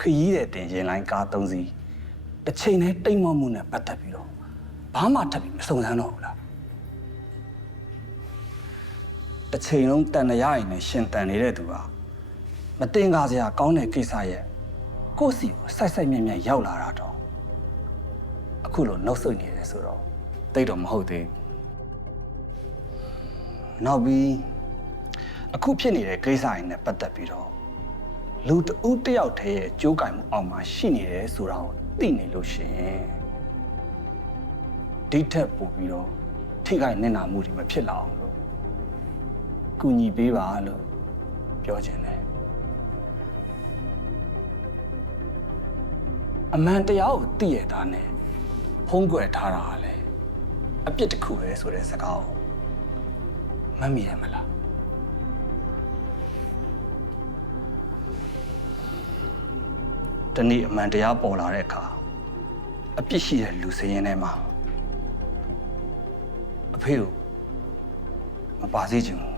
ခရီးတဲ့တင်ရင်လိုင်းကား3စီးတစ်ချိန်နဲ့တိတ်မောမှုနဲ့ပတ်သက်ပြီးတော့ဘာမှထပ်ပြီးမစုံစမ်းတော့ဘူးလားတစ်ချိန်လုံးတန်ရရင်နဲ့ရှင်တန်နေတဲ့သူကမတင်ကားစရာကောင်းတဲ့ကိစ္စရဲ့ကိုယ့်စီကိုစိုက်စိုက်မြဲမြဲရောက်လာတာတော့အခုလိုနှုတ်ဆက်နေတယ်ဆိုတော့တိတ်တော့မဟုတ်သေးဘူးနောက်ပြီးအခုဖြစ်နေတဲ့ကိစ္စရင်းနဲ့ပတ်သက်ပြီးတော့လူတဦးတယောက်တည်းရဲ့ကြိုးကင်မှုအောက်မှာရှိနေတယ်ဆိုတာကိုသိနေလို့ရှိရင်ဒီထက်ပိုပြီးတော့ထိခိုက်နစ်နာမှုတွေမဖြစ်လာအောင်လို့ကူညီပေးပါလို့ပြောချင်တယ်အမှန်တရားကိုသိရတာနဲ့ဖုံးကွယ်ထားတာကလည်းအပြစ်တစ်ခုပဲဆိုတဲ့စကားကိုမမြင်ရမလားဒီနေ့အမှန်တရားပေါ်လာတဲ့အခါအပြစ်ရှိတဲ့လူစရင်ထဲမှာအဖေကိုမပါစေချင်ဘူး